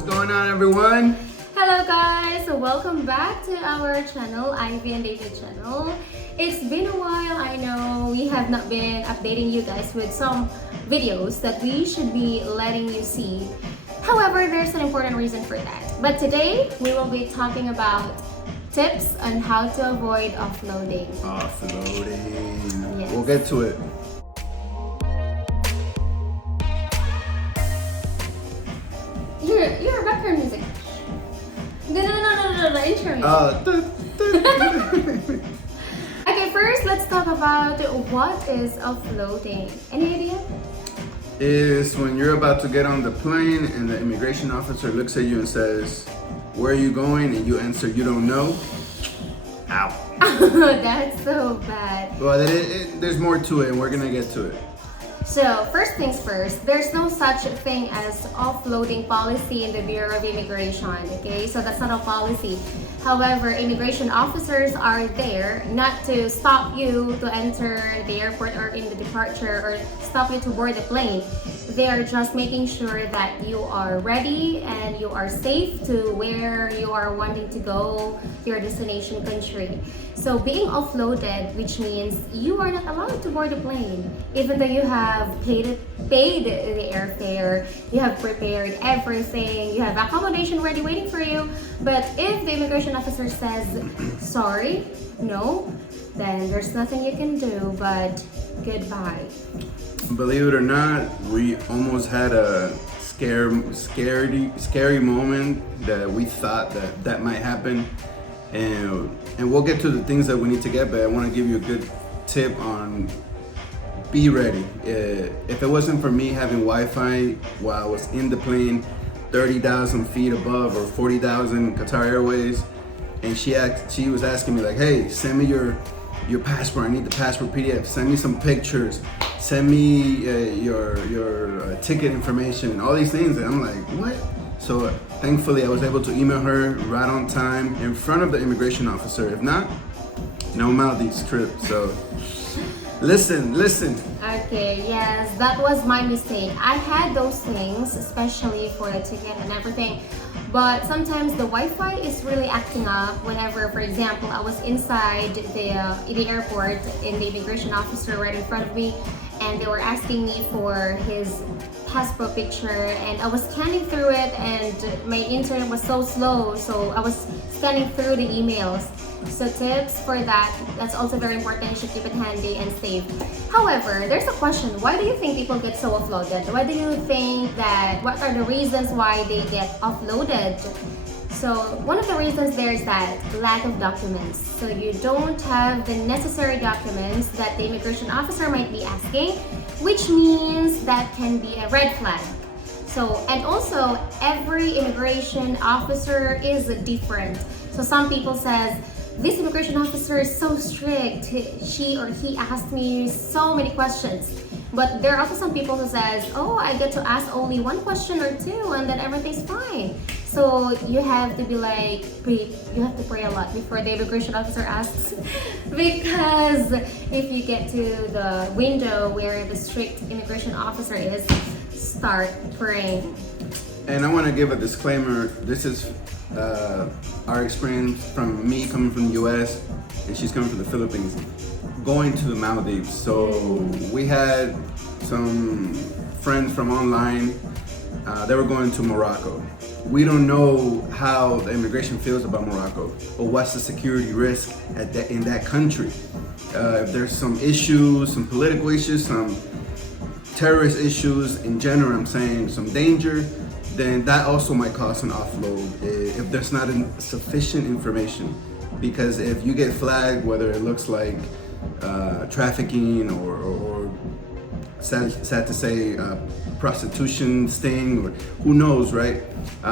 What's going on, everyone? Hello guys! Welcome back to our channel, Ivy and David channel. It's been a while, I know we have not been updating you guys with some videos that we should be letting you see. However, there's an important reason for that. But today, we will be talking about tips on how to avoid offloading. Offloading. Yes. We'll get to it. Your background music. No, the intro music. Okay, first let's talk about what is offloading. Any idea? Is when you're about to get on the plane and the immigration officer looks at you and says, "Where are you going?" and you answer, "You don't know." Ow. That's so bad. Well, there's more to it, and we're gonna get to it. So, first things first, there's no such thing as offloading policy in the Bureau of Immigration, okay? So that's not a policy. However, immigration officers are there not to stop you to enter the airport or in the departure or stop you to board the plane. They are just making sure that you are ready and you are safe to where you are wanting to go, your destination country. So being offloaded, which means you are not allowed to board the plane, even though you have paid the airfare, you have prepared everything, you have accommodation ready waiting for you. But if the immigration officer says, sorry, no, then there's nothing you can do but goodbye. Believe it or not, we almost had a scary moment that we thought that might happen, and we'll get to the things that we need to get. But I want to give you a good tip on be ready. If it wasn't for me having Wi-Fi while I was in the plane, 30,000 feet above or 40,000 Qatar Airways, and she was asking me like, "Hey, send me your passport. I need the passport PDF. Send me some pictures. Send me your ticket information," and all these things. And I'm like, what? So thankfully I was able to email her right on time in front of the immigration officer. If not, no Maldives trip. So listen. Okay, yes, that was my mistake. I had those things, especially for the ticket and everything. But sometimes the Wi-Fi is really acting up whenever, for example, I was inside the airport and the immigration officer right in front of me, and they were asking me for his passport picture, and I was scanning through it, and my internet was so slow, so I was scanning through the emails. So tips for that's also very important. You should keep it handy and safe. However, there's a question. Why do you think people get so offloaded? Why do you think that, what are the reasons why they get offloaded? So one of the reasons there is that lack of documents. So you don't have the necessary documents that the immigration officer might be asking, which means that can be a red flag. So, and also every immigration officer is different. So some people says, this immigration officer is so strict, she or he asked me so many questions. But there are also some people who says, oh, I get to ask only one question or two and then everything's fine. So you have to be like, you have to pray a lot before the immigration officer asks. Because if you get to the window where the strict immigration officer is, start praying. And I want to give a disclaimer. This is our experience from me coming from the US and she's coming from the Philippines, going to the Maldives. So we had some friends from online, they were going to Morocco. We don't know how the immigration feels about Morocco or what's the security risk in that country. If there's some issues, some political issues, some terrorist issues in general, I'm saying some danger, then that also might cause an offload if there's not sufficient information. Because if you get flagged, whether it looks like trafficking or sad to say prostitution sting, or who knows, right?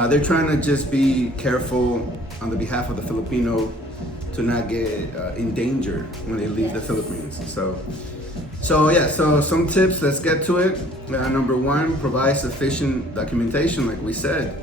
They're trying to just be careful on the behalf of the Filipino to not get in danger when they leave the Philippines. So yeah, so some tips, let's get to it. Number one, provide sufficient documentation, like we said.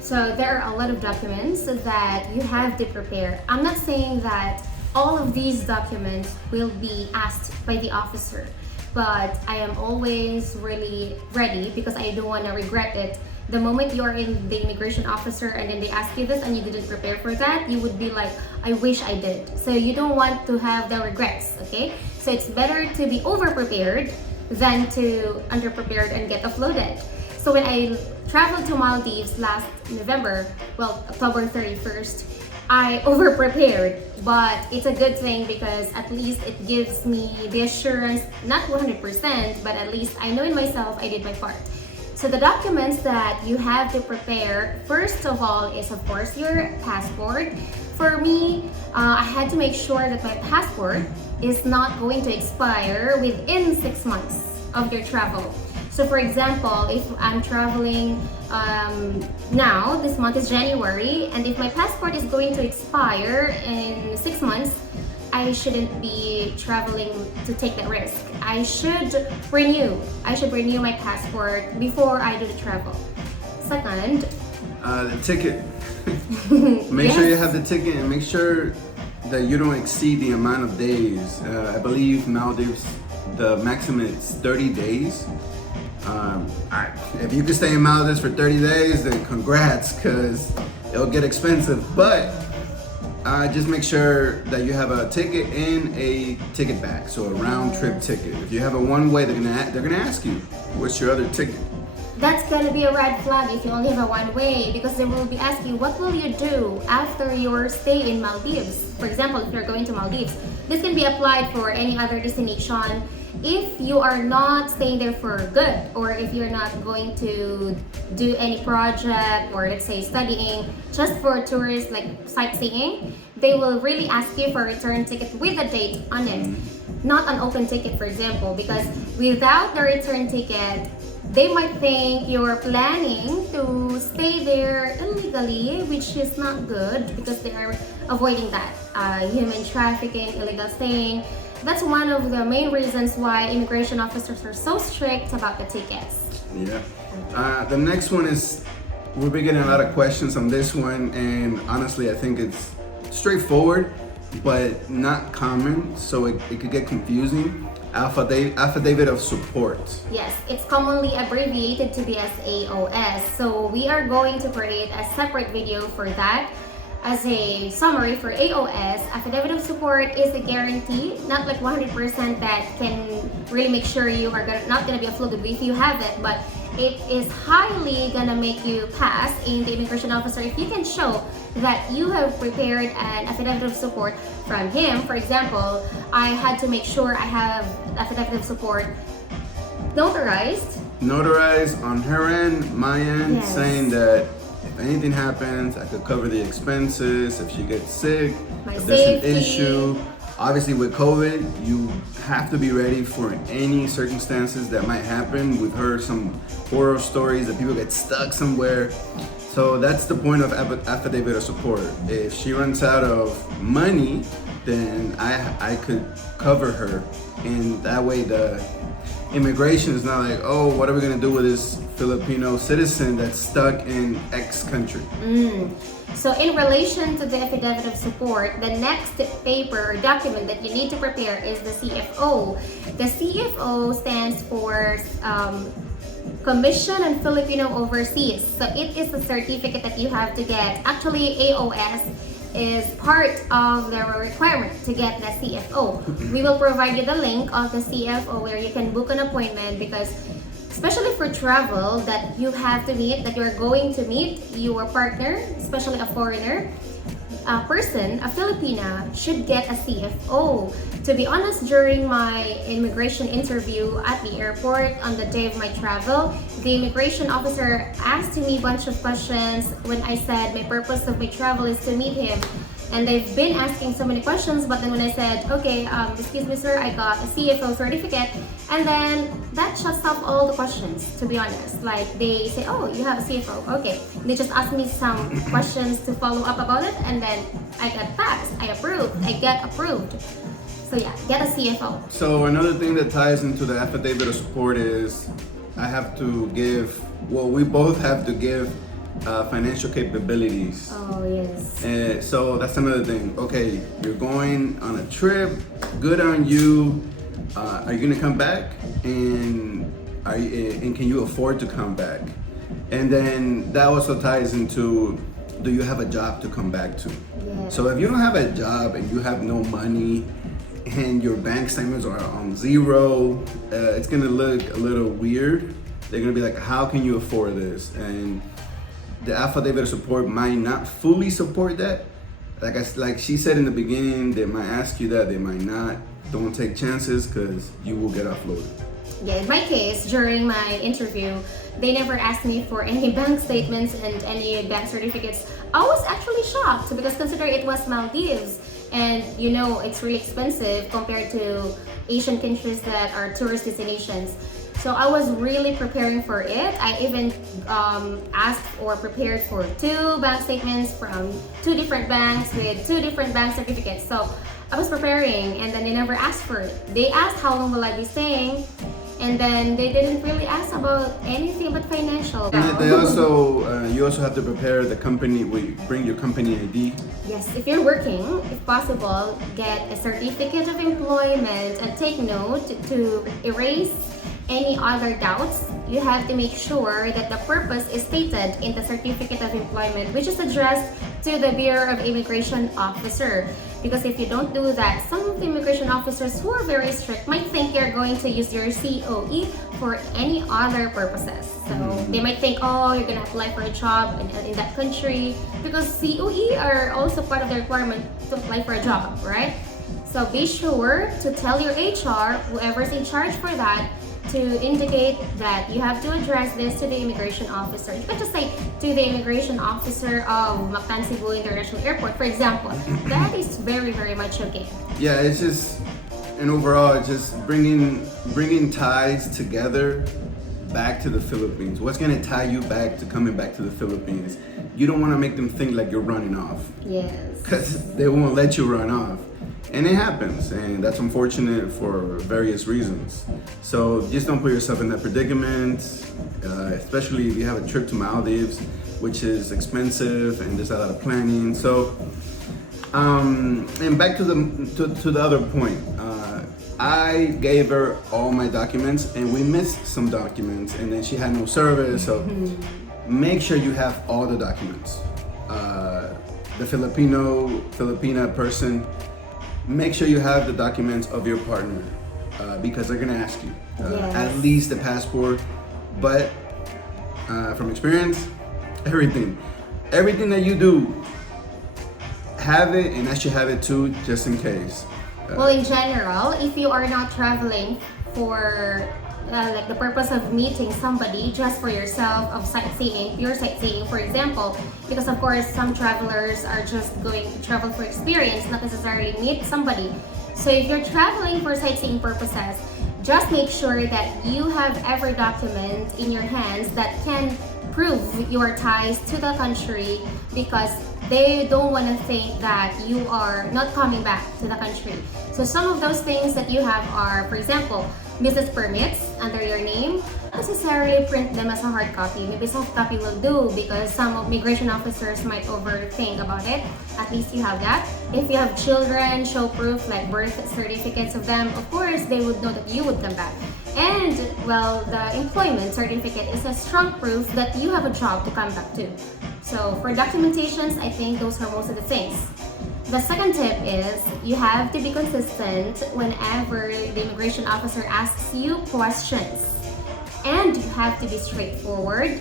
So there are a lot of documents that you have to prepare. I'm not saying that all of these documents will be asked by the officer, but I am always really ready because I don't want to regret it the moment you are in the immigration officer and then they ask you this and you didn't prepare for that, you would be like, I wish I did. So you don't want to have the regrets, okay? So it's better to be over prepared than to under prepared and get offloaded. So when I traveled to Maldives last November, well, October 31st, I over prepared, but it's a good thing because at least it gives me the assurance, not 100%, but at least I know in myself I did my part. So the documents that you have to prepare, first of all, is of course your passport. For me, I had to make sure that my passport is not going to expire within 6 months of your travel. So for example, if I'm traveling now, this month is January, and if my passport is going to expire in 6 months, I shouldn't be traveling to take that risk. I should renew my passport before I do the travel. Second, the ticket. Make Yes. sure you have the ticket and make sure that you don't exceed the amount of days. I believe Maldives, the maximum is 30 days. If you can stay in Maldives for 30 days, then congrats, because it'll get expensive. But just make sure that you have a ticket and a ticket back, so a round trip ticket. If you have a one way, they're gonna ask you, what's your other ticket? that's gonna be a red flag if you only have a one way, because they will be asking you, what will you do after your stay in Maldives? For example, if you're going to Maldives, this can be applied for any other destination. If you are not staying there for good, or if you're not going to do any project, or let's say studying, just for tourists like sightseeing, they will really ask you for a return ticket with a date on it, not an open ticket, for example, because without the return ticket, they might think you're planning to stay there illegally, which is not good because they are avoiding that. Human trafficking, illegal staying. That's one of the main reasons why immigration officers are so strict about the tickets. Yeah. The next one is, we'll be getting a lot of questions on this one, and honestly, I think it's straightforward, but not common, so it could get confusing. Affidavit of support. Yes, it's commonly abbreviated to be as AOS. So we are going to create a separate video for that. As a summary for AOS, affidavit of support is a guarantee, not like 100% that can really make sure you are not going to be offloaded if you have it, but it is highly going to make you pass in the immigration officer if you can show that you have prepared an affidavit of support from him. For example, I had to make sure I have affidavit of support notarized On her end, my end, Yes. saying that if anything happens, I could cover the expenses. If she gets sick, My if there's an safety. issue. Obviously, with COVID, you have to be ready for any circumstances that might happen. We've heard some horror stories that people get stuck somewhere. So that's the point of affidavit of support. If she runs out of money, then I could cover her, and that way the immigration is not like, oh, what are we gonna do with this Filipino citizen that's stuck in X country? So in relation to the affidavit of support, the next paper or document that you need to prepare is the CFO. The CFO stands for Commission on Filipino Overseas. So it is a certificate that you have to get. Actually, AOS is part of the requirement to get the CFO. We will provide you the link of the CFO where you can book an appointment, because especially for travel that you have to meet, that you're going to meet your partner, especially a foreigner, a person, a Filipina, should get a CFO. To be honest, during my immigration interview at the airport on the day of my travel, the immigration officer asked me a bunch of questions when I said my purpose of my travel is to meet him. And they've been asking so many questions, but then when I said, okay, excuse me sir, I got a CFO certificate, and then that shuts off all the questions, to be honest. Like, they say, oh, you have a CFO, okay. They just ask me some questions to follow up about it, and then I get passed, I get approved. So yeah, get a CFO. So another thing that ties into the affidavit of support is we both have to give financial capabilities. Oh yes. So that's another thing. Okay, you're going on a trip, good on you. Are you gonna come back? And can you afford to come back? And then that also ties into, do you have a job to come back to? Yeah. So if you don't have a job and you have no money and your bank statements are on zero, it's gonna look a little weird. They're gonna be like, how can you afford this? And the affidavit support might not fully support that. Like she said in the beginning, they might ask you that, they might not. Don't take chances because you will get offloaded. Yeah, in my case, during my interview, they never asked me for any bank statements and any bank certificates. I was actually shocked because consider it was Maldives, and you know it's really expensive compared to Asian countries that are tourist destinations. So I was really preparing for it. I even asked or prepared for 2 bank statements from 2 different banks with 2 different bank certificates. So I was preparing, and then they never asked for it. They asked how long will I be staying, and then they didn't really ask about anything but financial. And they also, you also have to prepare the company. Bring your company ID. Yes, if you're working, if possible, get a certificate of employment and take note to erase any other doubts. You have to make sure that the purpose is stated in the certificate of employment, which is addressed to the Bureau of Immigration Officer. Because if you don't do that, some of the immigration officers who are very strict might think you're going to use your COE for any other purposes. So they might think, oh, you're gonna apply for a job in that country, because COE are also part of the requirement to apply for a job, right? So be sure to tell your HR, whoever's in charge for that, to indicate that you have to address this to the immigration officer. You can just say to the immigration officer of Mactan Cebu International Airport, for example. That is very, very much okay. Yeah, it's just, and overall, it's just bringing ties together back to the Philippines. What's gonna tie you back to coming back to the Philippines? You don't want to make them think like you're running off. Yes. Because they won't let you run off. And it happens, and that's unfortunate for various reasons. So just don't put yourself in that predicament, especially if you have a trip to Maldives, which is expensive and there's a lot of planning. So, and back to the other point, I gave her all my documents, and we missed some documents, and then she had no service. So make sure you have all the documents. The Filipina person. Make sure you have the documents of your partner because they're gonna ask you Yes. at least the passport. But from experience, everything that you do, have it, and I should have it too, just in case. Well, in general, if you are not traveling for like the purpose of meeting somebody just for yourself, of sightseeing, pure sightseeing, for example, because of course some travelers are just going to travel for experience, not necessarily meet somebody. So if you're traveling for sightseeing purposes, just make sure that you have every document in your hands that can prove your ties to the country, because they don't want to think that you are not coming back to the country. So some of those things that you have are, for example, business permits under your name. Not necessarily print them as a hard copy. Maybe soft copy will do, because some immigration officers might overthink about it. At least you have that. If you have children, show proof like birth certificates of them. Of course, they would know that you would come back. And, well, the employment certificate is a strong proof that you have a job to come back to. So for documentations, I think those are most of the things. The second tip is you have to be consistent whenever the immigration officer asks you questions. And you have to be straightforward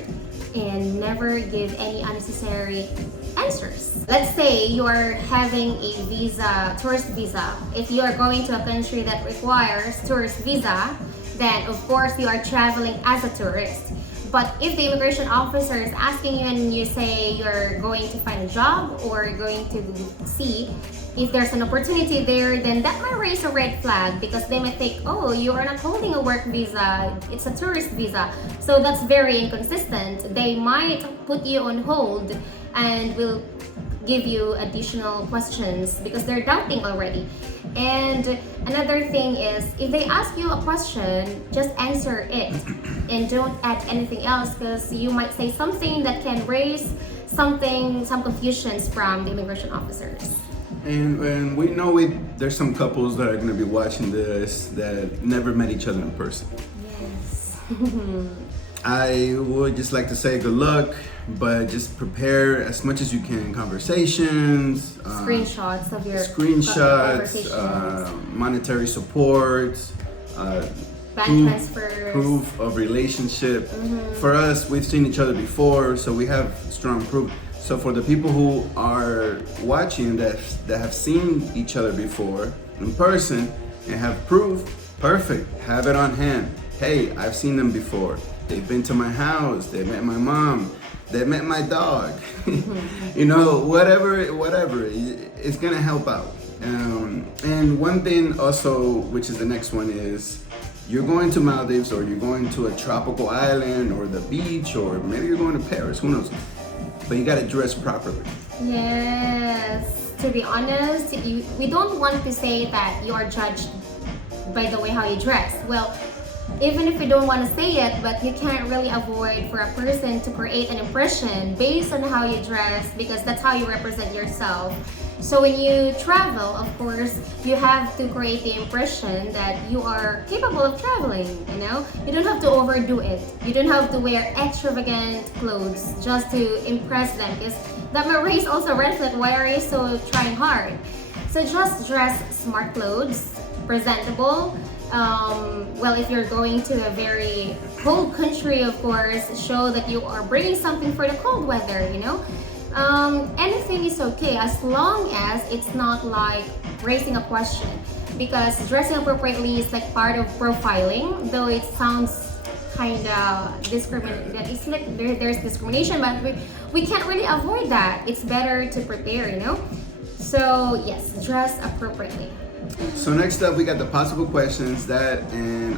and never give any unnecessary answers. Let's say you are having a visa, tourist visa. If you are going to a country that requires tourist visa, then of course you are traveling as a tourist. But if the immigration officer is asking you and you say you're going to find a job or going to see if there's an opportunity there, then that might raise a red flag, because they might think, oh, you are not holding a work visa, it's a tourist visa. So that's very inconsistent. They might put you on hold and will give you additional questions because they're doubting already. And another thing is, if they ask you a question, just answer it and don't add anything else, because you might say something that can raise some confusions from the immigration officers. And we know there's some couples that are going to be watching this that never met each other in person. Yes. I would just like to say good luck, but just prepare as much as you can conversations, Screenshots of your screenshots, conversations. monetary support, Bank transfers. proof of relationship. For us, we've seen each other before, so we have strong proof. So for the people who are watching that have seen each other before in person and have proof, perfect, have it on hand. Hey, I've seen them before. They've been to my house, they met my mom, they met my dog. You know, whatever, it's gonna help out. And one thing also, which is the next one, is you're going to Maldives, or you're going to a tropical island or the beach, or maybe you're going to Paris, who knows? But you gotta dress properly. Yes. To be honest, we don't want to say that you are judged by the way how you dress. Well, even if you don't want to say it, but you can't really avoid for a person to create an impression based on how you dress, because that's how you represent yourself. So when you travel, of course, you have to create the impression that you are capable of traveling, you know? You don't have to overdo it. You don't have to wear extravagant clothes just to impress them, because that may raise also red flag. Why are you so trying hard? So just dress smart clothes, presentable. Well, if you're going to a very cold country, of course, show that you are bringing something for the cold weather, you know? Anything is okay as long as it's not like raising a question, because dressing appropriately is like part of profiling, though it sounds kind of discriminatory. It's like there's discrimination, but we can't really avoid that. It's better to prepare, you know? So yes, dress appropriately. So next up, we got the possible questions that an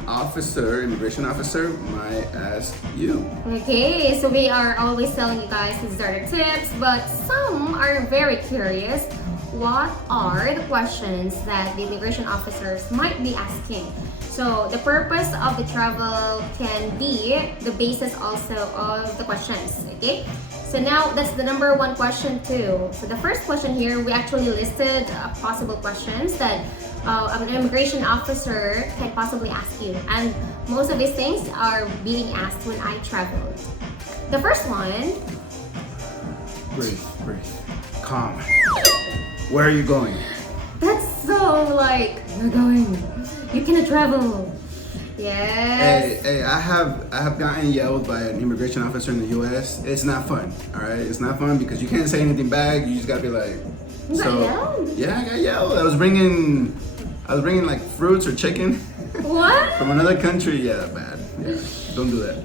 immigration officer might ask you. Okay, so we are always telling you guys these are the tips, but some are very curious. What are the questions that the immigration officers might be asking? So the purpose of the travel can be the basis also of the questions, okay? So now that's the number one question too. So the first question here, we actually listed possible questions that an immigration officer can possibly ask you. And most of these things are being asked when I traveled. The first one. Breathe. Calm. Where are you going? That's so like, you're going. You cannot travel. Yes. Hey, I have gotten yelled by an immigration officer in the U.S. It's not fun, all right? It's not fun because you can't say anything back. You just gotta be like. You got yelled? Yeah, I got yelled. I was bringing like fruits or chicken. What? From another country. Yeah, bad. Yeah, don't do that.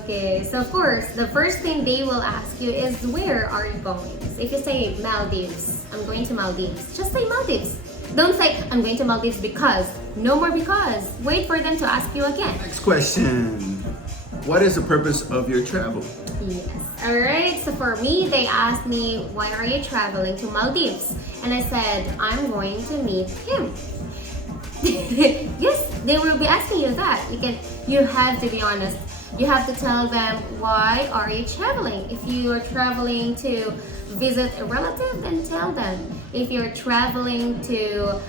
Okay, so of course, the first thing they will ask you is, where are you going? So if you say Maldives, I'm going to Maldives, just say Maldives. Don't say, I'm going to Maldives because. No more because. Wait for them to ask you again. Next question. What is the purpose of your travel? Yes. Alright, so for me, they asked me, why are you traveling to Maldives? And I said, I'm going to meet him. Yes, they will be asking you that. You have to be honest. You have to tell them, why are you traveling? If you are traveling to visit a relative, then tell them. If you're traveling to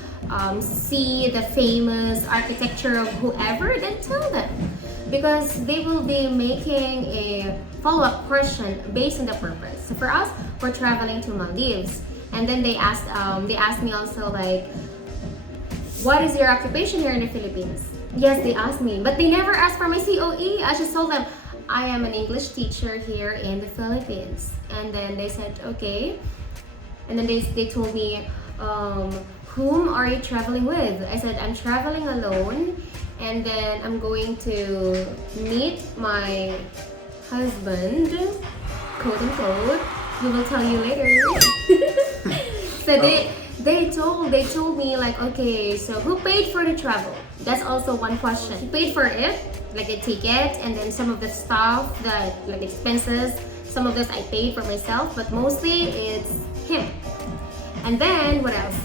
see the famous architecture of whoever, then tell them. Because they will be making a follow-up question based on the purpose. So for us, we're traveling to Maldives. And then they asked me also like, what is your occupation here in the Philippines? Yes, they asked me, but they never asked for my COE. I just told them, I am an English teacher here in the Philippines. And then they said, okay. And then they told me, whom are you traveling with? I said, I'm traveling alone. And then I'm going to meet my husband, quote unquote. We will tell you later. So they told me like, okay, so who paid for the travel? That's also one question. Who paid for it? Like the ticket, and then some of the stuff, like expenses. Some of this I paid for myself, but mostly it's him. And then what else?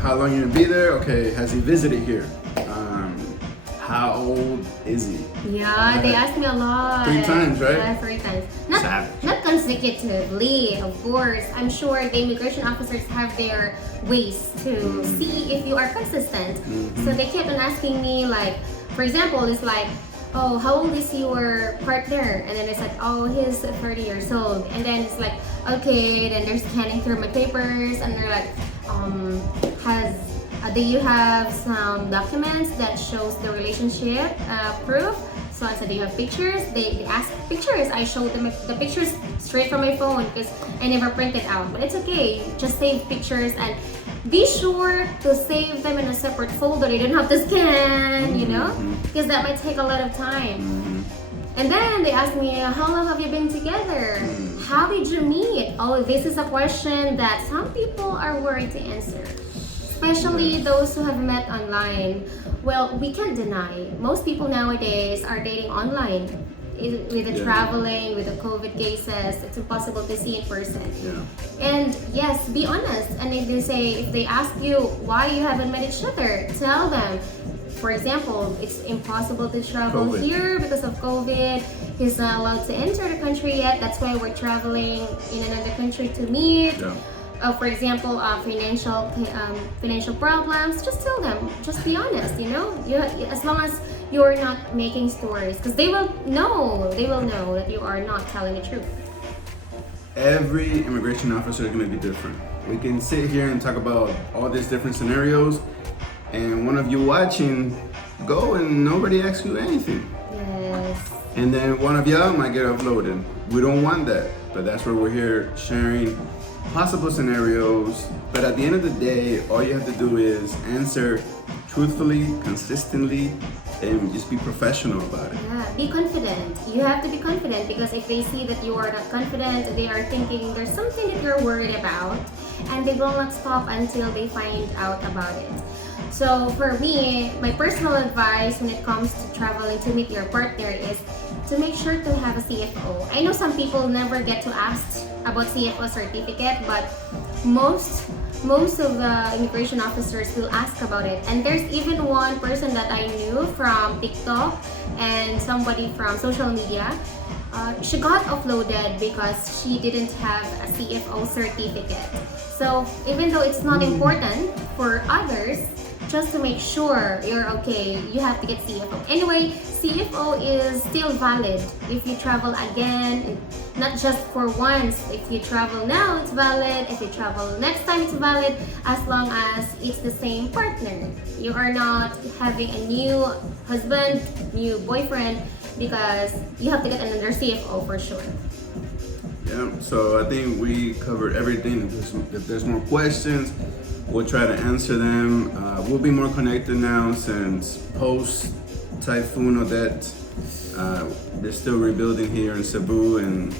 How long you gonna be there? Okay, has he visited here? How old is he? Yeah, they asked me a lot. 3 times, right? Yeah, 3 times. Savage. Not consecutively, of course. I'm sure the immigration officers have their ways to see if you are consistent. So they kept on asking me, like, for example, it's like, oh, how old is your partner? And then it's like, oh, he's 30 years old. And then it's like, okay, then they're scanning through my papers and they're like, do you have some documents that shows the relationship proof? So I said, do you have pictures? They asked pictures. I showed them the pictures straight from my phone because I never printed out. But it's okay, just save pictures and be sure to save them in a separate folder. You don't have to scan, you know, because that might take a lot of time. And then they asked me, how long have you been together? How did you meet? Oh, this is a question that some people are worried to answer, especially those who have met online. Well, we can't deny, most people nowadays are dating online. With the traveling, with the COVID cases, it's impossible to see in person. And yes, be honest. And if they ask you why you haven't met each other, tell them. For example, it's impossible to travel here because of COVID. He's not allowed to enter the country yet. That's why we're traveling in another country to meet. For example, financial problems. Just tell them. Just be honest. You know, as long as you're not making stories, because they will know that you are not telling the truth. Every immigration officer is going to be different. We can sit here and talk about all these different scenarios, and one of you watching go and nobody asks you anything. Yes. And then one of y'all might get offloaded. We don't want that, but that's where we're here sharing possible scenarios. But at the end of the day, all you have to do is answer truthfully, consistently, and just be professional about it. Yeah, be confident. You have to be confident because if they see that you are not confident, they are thinking there's something that you're worried about, and they will not stop until they find out about it. So for me, my personal advice when it comes to traveling to meet your partner is to make sure to have a CFO. I know some people never get to ask about CFO certificate, but most of the immigration officers will ask about it. And there's even one person that I knew from TikTok and somebody from social media. She got offloaded because she didn't have a CFO certificate. So even though it's not important for others, just to make sure you're okay, you have to get CFO. Anyway, CFO is still valid if you travel again, not just for once. If you travel now, it's valid. If you travel next time, it's valid, as long as it's the same partner. You are not having a new husband, new boyfriend, because you have to get another CFO for sure. Yeah, so I think we covered everything. If there's more questions, we'll try to answer them. We'll be more connected now since post Typhoon Odette. They're still rebuilding here in Cebu, and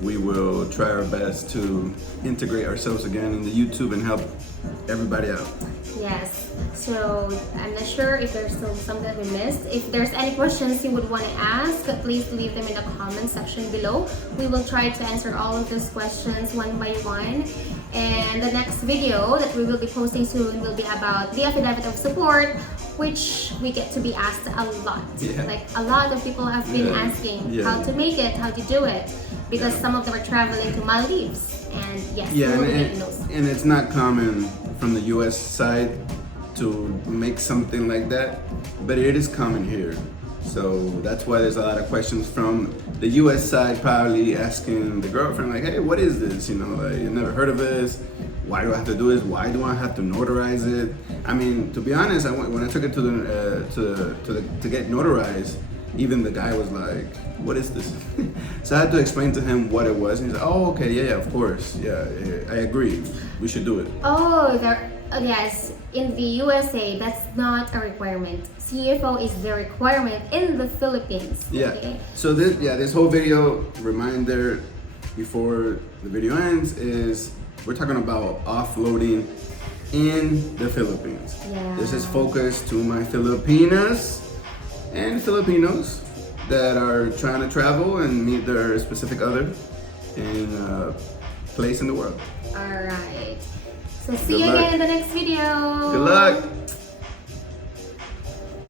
we will try our best to integrate ourselves again in the YouTube and help everybody out. Yes, so I'm not sure if there's still something we missed. If there's any questions you would want to ask, please leave them in the comment section below. We will try to answer all of those questions one by one. And the next video that we will be posting soon will be about the affidavit of support, which we get to be asked a lot. Like a lot of people have been asking how to make it, how to do it, because some of them are traveling to Maldives. And yes, and it's not common from the US side to make something like that, but it is common here. So that's why there's a lot of questions from the US side, probably asking the girlfriend like, hey, what is this? You know, like, I've never heard of this. Why do I have to do this? Why do I have to notarize it? I mean, to be honest, when I took it to get notarized, even the guy was like, what is this? So I had to explain to him what it was. And he's like, oh, okay, yeah, of course. Yeah, I agree. We should do it. Oh, yes. In the USA, that's not a requirement. CFO is the requirement in the Philippines. Yeah. Okay? So this whole video reminder before the video ends is we're talking about offloading in the Philippines. Yeah. This is focused to my Filipinas and Filipinos that are trying to travel and meet their specific other in a place in the world. Alright. So see you again in the next video. Good luck.